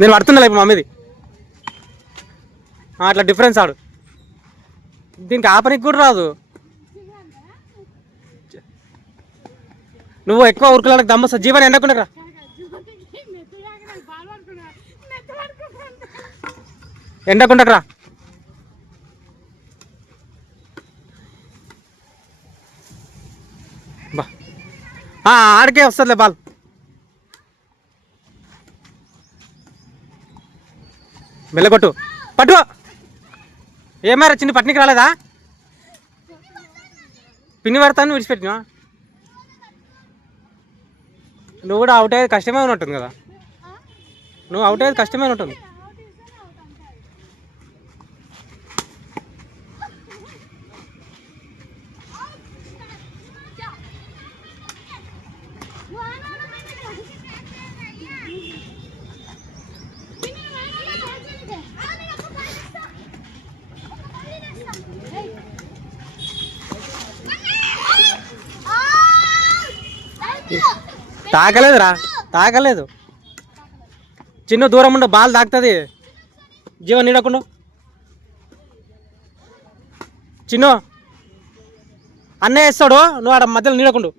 నేను పడుతున్నా ఇప్పుడు మమ్మీది అట్లా డిఫరెన్స్ ఆడు. దీనికి ఆపనికి కూడా రాదు. నువ్వు ఎక్కువ ఉరుకులాడకు దమ్మ జీవన్ ఎండకుండా ఎండకుండకరా. బా ఆడికే వస్తుందిలే బాల్. మెల్లగొట్టు పట్టు. ఏమారా చిన్న పట్నికి రాలేదా? పిన్ని పడతాను విడిచిపెట్టినా. నువ్వు కూడా అవుట్ అయ్యేది కష్టమే ఉన్నట్టుంది కదా. నువ్వు అవుట్ అయ్యేది కష్టమే ఉంటుంది. తాకలేదురా, తాకలేదు. చిన్న దూరం ఉండు, బాల్ తాకుతుంది. జీవన్ నీడకుండా చిన్న అన్నయ్య వేస్తాడు, నువ్వు ఆడ మధ్యలో నీడకుండు.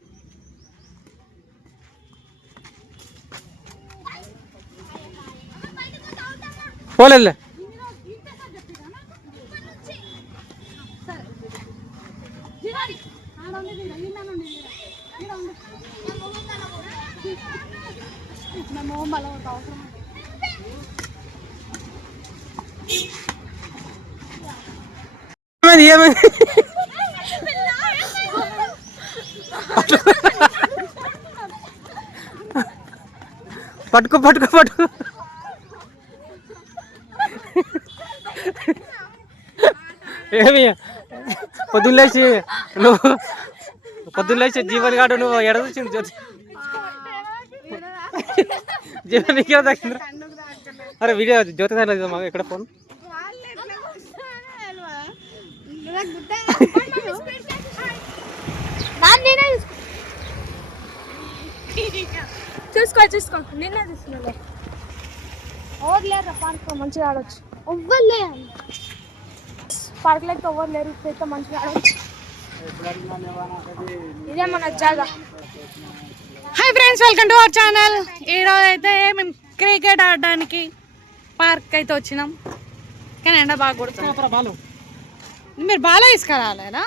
పోలేదులే. పట్టుకో పట్టుకో పట్టుకో. ఏమి పొద్దున్నేసి నువ్వు పొద్దున్నేసి జీవన్ గాడు నువ్వు ఎడదొచ్చింది జ్యోతి. జీవన్ నీకే దక్కింది. అరే వీడియో జ్యోతి సార్ మాకు ఎక్కడ ఫోన్ చూసుకో చూసుకో. నిన్నే చూసుకున్నాలే. ఎవరు లేరు పార్క్ మంచిగా ఆడవచ్చు. ఎవ్వరు లేరు పార్క్ లెక్క ఎవరు లేరు. ఇప్పుడైతే మంచిగా ఆడవచ్చు. ఇదే మన జాగా. Hi friends, welcome to our channel. ఈరోజు అయితే మేము క్రికెట్ ఆడడానికి పార్క్ అయితే వచ్చినాం. కానీ ఎండ బాగా కొడుతుంది. మీరు బాగా తీసుకురాలేదా?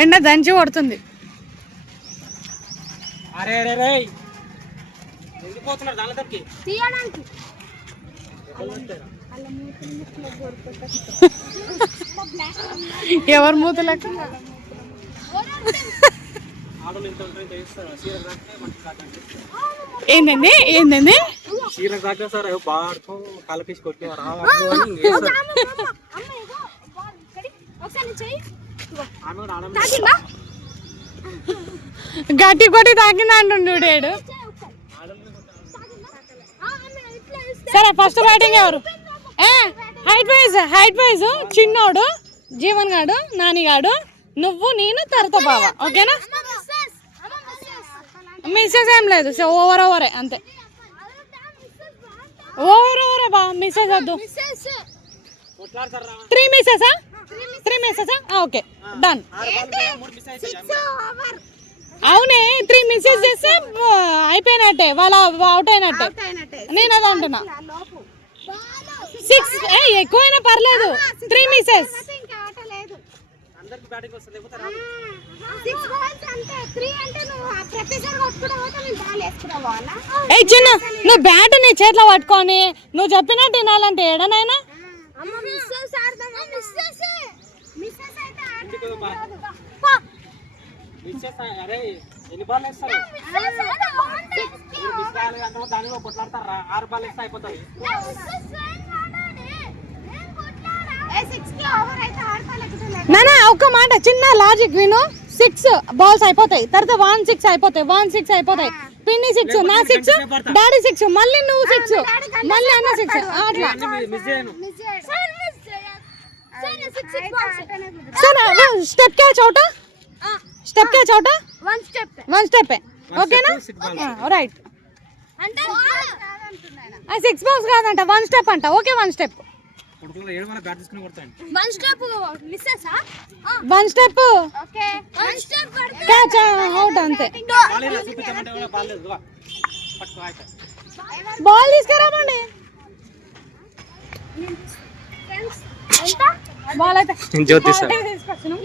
ఎండ దంచి కొడుతుంది. ఎవరు మూతలెక్క ఏంటండి ఏంటండి గట్టి కొట్టి తాకింది అంటుండేడు. సరే ఫస్ట్ బ్యాటింగ్ ఎవరు? హైట్ వైజ్ చిన్నోడు జీవన్ గాడు, నానిగాడు, నువ్వు, నేను, తర్వాత బావ. ఓకేనా? మిస్సెస్ ఏం లేదు. సో ఓవరే అంతే. ఓవరే బా, మిస్సెస్ వద్దు. 3 మిస్సెసా? 3 మిస్సెసా? Okay done. అవునే 3 మిస్సెస్ చేస్తే అయిపోయినట్టే, వాళ్ళ అవుట్ అయినట్టే. నేను అది అంటున్నా. 6 ఎక్కువైనా పర్లేదు. 3 మిస్సెస్. చిన్న నువ్వు బ్యాట్ నీ చేతిలో పట్టుకొని నువ్వు చెప్పినట్టు వినాలంటే ఏడనైనా నానా ఒక్క మాట, చిన్న లాజిక్ విను. 6 బాల్స్ అయిపోతాయి, తర్వాత 1 6 అయిపోతాయి, 1 6 అయిపోతాయి. పిన్ని 6, నా 6, డాడీ 6, మళ్ళీ నువ్వు 6, మళ్ళీ అన్న 6. అట్లా స్టెప్ క్యాచ్ అవుటా? స్టెప్ క్యాచ్ అవుటా? 1 స్టెప్. ఓకేనా రైట్. 6 balls కాదంట, 1 step అంట. Okay 1 step. 1 step catch out అంతే. బాల్ తీసుకురామండి. బాల్ అయితే తీసుకొచ్చాను.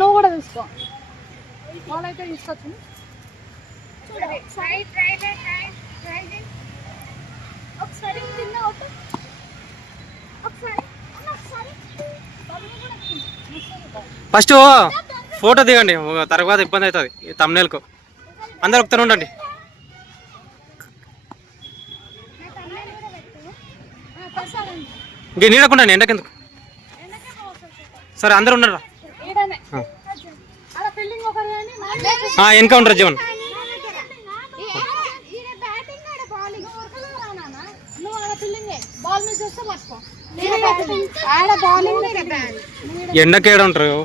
నువ్వు కూడా తీసుకో. బాల్ అయితే తీసుకొచ్చాను. ఫస్ట్ ఫోటో దిగండి, తర్వాత ఇబ్బంది అవుతుంది తమ్నేల్కు. అందరు ఒకసారి ఉండండి. ఇంక నీడకుండా ఎండకెందుకు. సరే అందరు ఉండరా. వెనక ఉండరా జీవన్. ఎండకేడ ఉంటారు.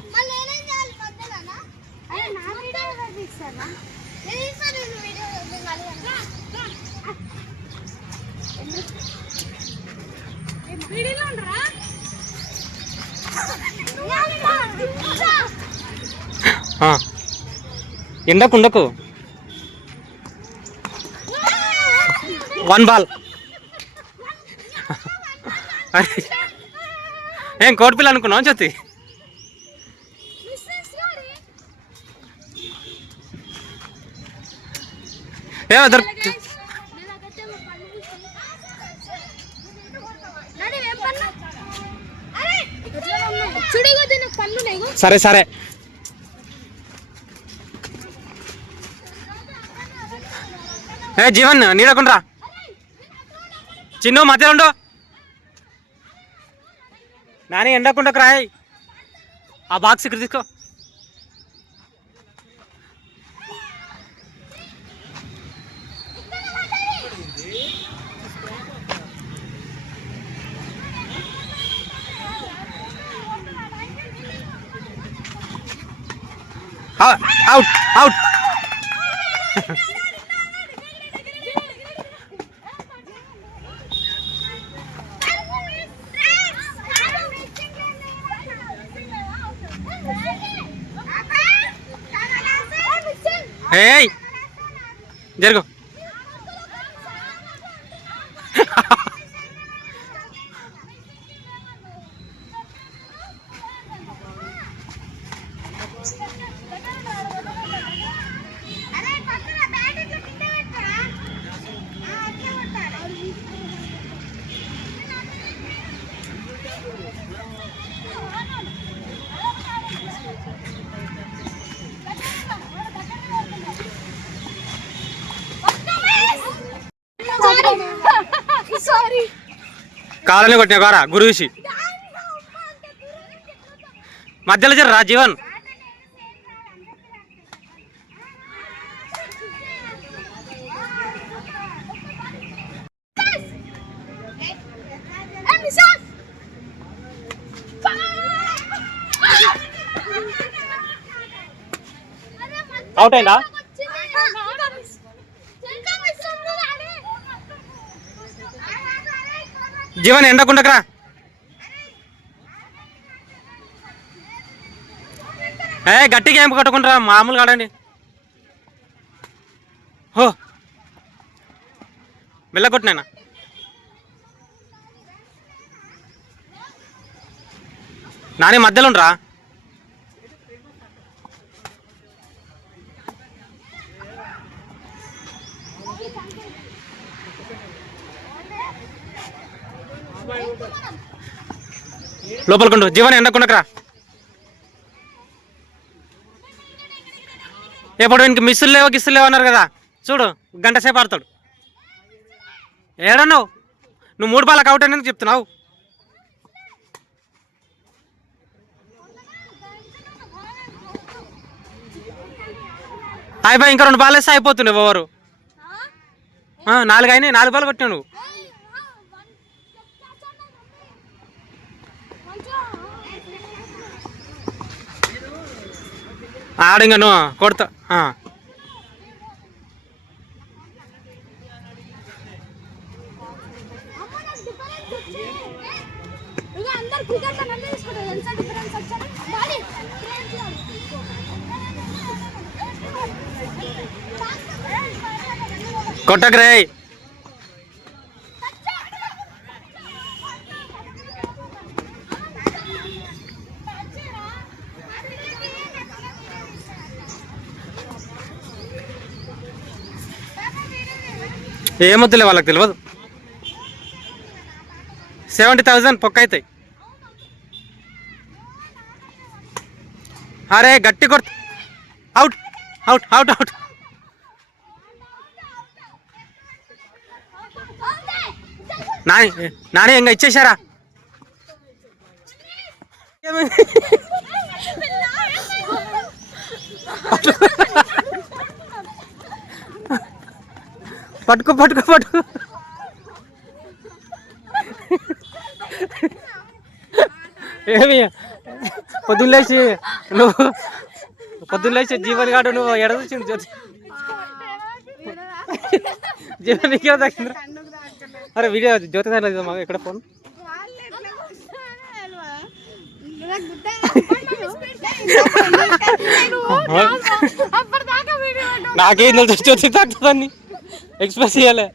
ఎండకు ఉండకు. 1 ball. ఏం కోడి పిల్ల అనుకున్నావు జ్యోతి? సరే సరే. జీవన్ నీడకుండ్రా. చిన్ను మధ్యలో ఉండు. నాని ఎండకుండకు రాయ్. ఆ బాక్స్ ఇక్కడ తీసుకో. Out out. ఏయ్ జరుగు. కాలని కొట్టిన కారా గురువిషి. మధ్యలో జర రా జీవన్. అవుట్ అయిందా? జీవన్ ఎండకుండకరా. గట్టిగా ఏం కొట్టుకుంటారా, మామూలుగా ఆడండి. హో మెల్ల కొట్టినాయన. నాని మధ్యలో ఉండరా. లోపలికుండు. జీవన్ ఎండకుండకరా. ఎప్పుడు ఇంక మిస్సులు లేవు గిస్సులు లేవు అన్నారు కదా, చూడు గంట సేపు ఆడతాడు. ఏడన్నావు నువ్వు? 3 బాలకు అవుట్ అని చెప్తున్నావు. అయిపోయి ఇంకా 2 బాల్ వేస్తే అయిపోతుండే ఓవరు. 4 అయినాయి. 4 బాల్ కొట్టినావు నువ్వు. ఆడింగా నువ్వు కొడతా. కొట్టకు రే. ఏమొద్దులే వాళ్ళకి తెలియదు. 70,000 పొక్క అవుతాయి. అరే గట్టి కొడుతు. Out out out out. Nani ఇంకా ఇచ్చేసారా? పట్టుకో పట్టుకో పట్టుకో. ఏమి పొద్దున్నేసి జీవన్ గాడు నువ్వు ఎడదొచ్చింది జ్యోతి. జీవన్ నీకే దక్కిందిరా. అరే వీడియో జ్యోతి దాని మాకు ఎక్కడ ఫోన్. నాకేం తెలుసు జ్యోతి తాకుతుందని ఎక్స్ప్రెస్ చేయాలి.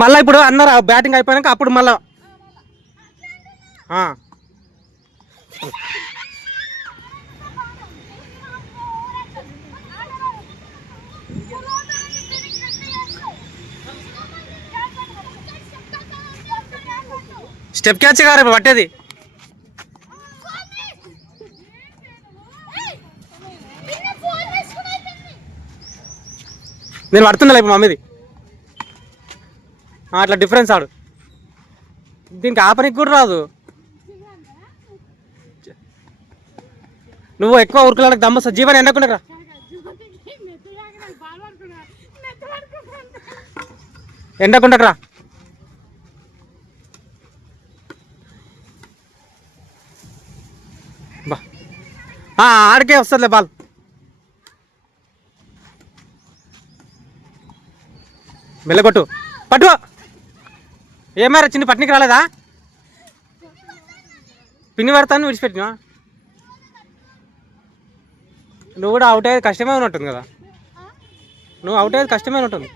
మళ్ళా ఇప్పుడు అన్నారు బ్యాటింగ్ అయిపోయాక అప్పుడు మళ్ళా స్టెప్ క్యాచ్ గారు పట్టేది. నేను పడుతున్నా ఇప్పుడు మమ్మీది. అట్లా డిఫరెన్స్ ఆడు. దీనికి ఆపనికి కూడా రాదు. నువ్వు ఎక్కువ ఉరుకులాడకు దమ్మస్తా. జీవన్ ఎండకుండా ఎండకుండా. ఆడికే వస్తుందిలే బాల్. మెల్లగొట్టు పట్టు. ఏమారా చిన్న పట్నికి రాలేదా? పిన్ని పడతాను విడిచిపెట్టినా. నువ్వు కూడా అవుట్ అయ్యేది కష్టమే ఉన్నట్టుంది కదా. నువ్వు అవుట్ అయ్యేది కష్టమే ఉంటుంది.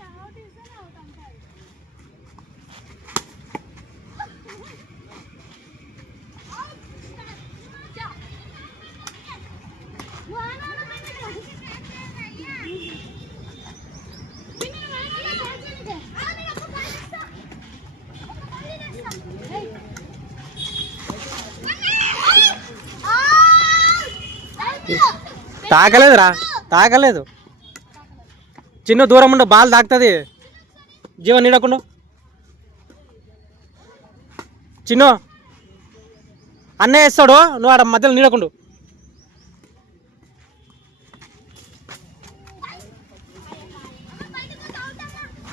తాకలేదురా, తాకలేదు. చిన్న దూరం ఉండు, బాల్ తాకుతుంది. జీవన్ నీడకుండా చిన్న అన్నయ్య వేస్తాడు. నువ్వు ఆడ మధ్యలో నీడకుండు.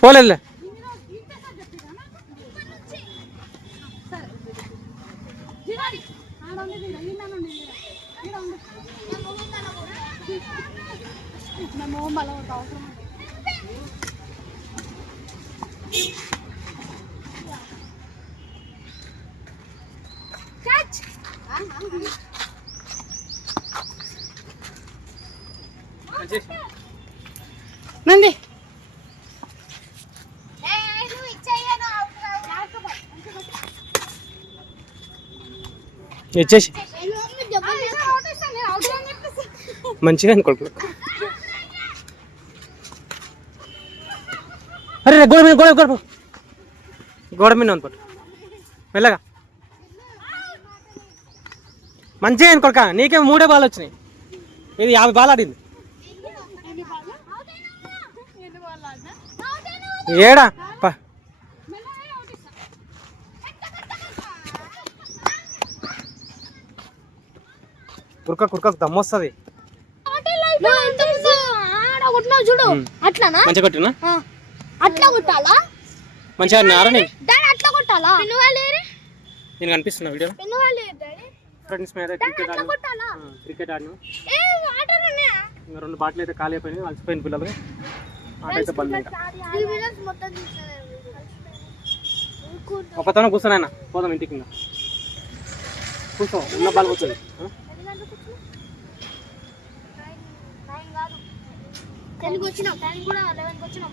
పోలేదులే. నంది ఇచ్చేసి మంచిగా అనుకోడు. అరే గోడ మీద గోడ గోడ గోడ మీద అనుకోడు. మెల్లగా మంచిగా అనుకోక. నీకేం 3 బాల్ వచ్చినాయి. ఇది 50 బాల్ ఆడింది. ఏడా కుర్క కుర్క దమ్మొస్తుంది. చూడు అట్లానా మంచిగా కొట్టినా అట్లా కొట్టాలా మంచిగా ఆడినారా నేను డాడీ అట్లా కొట్టాలా పిన్ను వాళ్ళు నేను కనిపిస్తున్నా వీడియో పిన్ను వాళ్ళు డాడీ ఫ్రెండ్స్ మీద క్రికెట్ ఆడినా క్రికెట్ ఆడినా ఏ వాటర్ ఉన్నాయా ఇంకా 2 బాటిల్ అయితే ఖాళీ అయిపోయినాయి అలసిపోయిన పిల్లలు ఆట అయితే బంద్ ఇంకా ఈ వీడియోస్ మొత్తం తీసాను ఒకతను కూర్చొని పోదాం ఇంటికి ఇంకా కూర్చో ఉన్న బాల్ కూర్చోండి టెన్కి వచ్చినాం టెన్ కూడా 11కి వచ్చినాం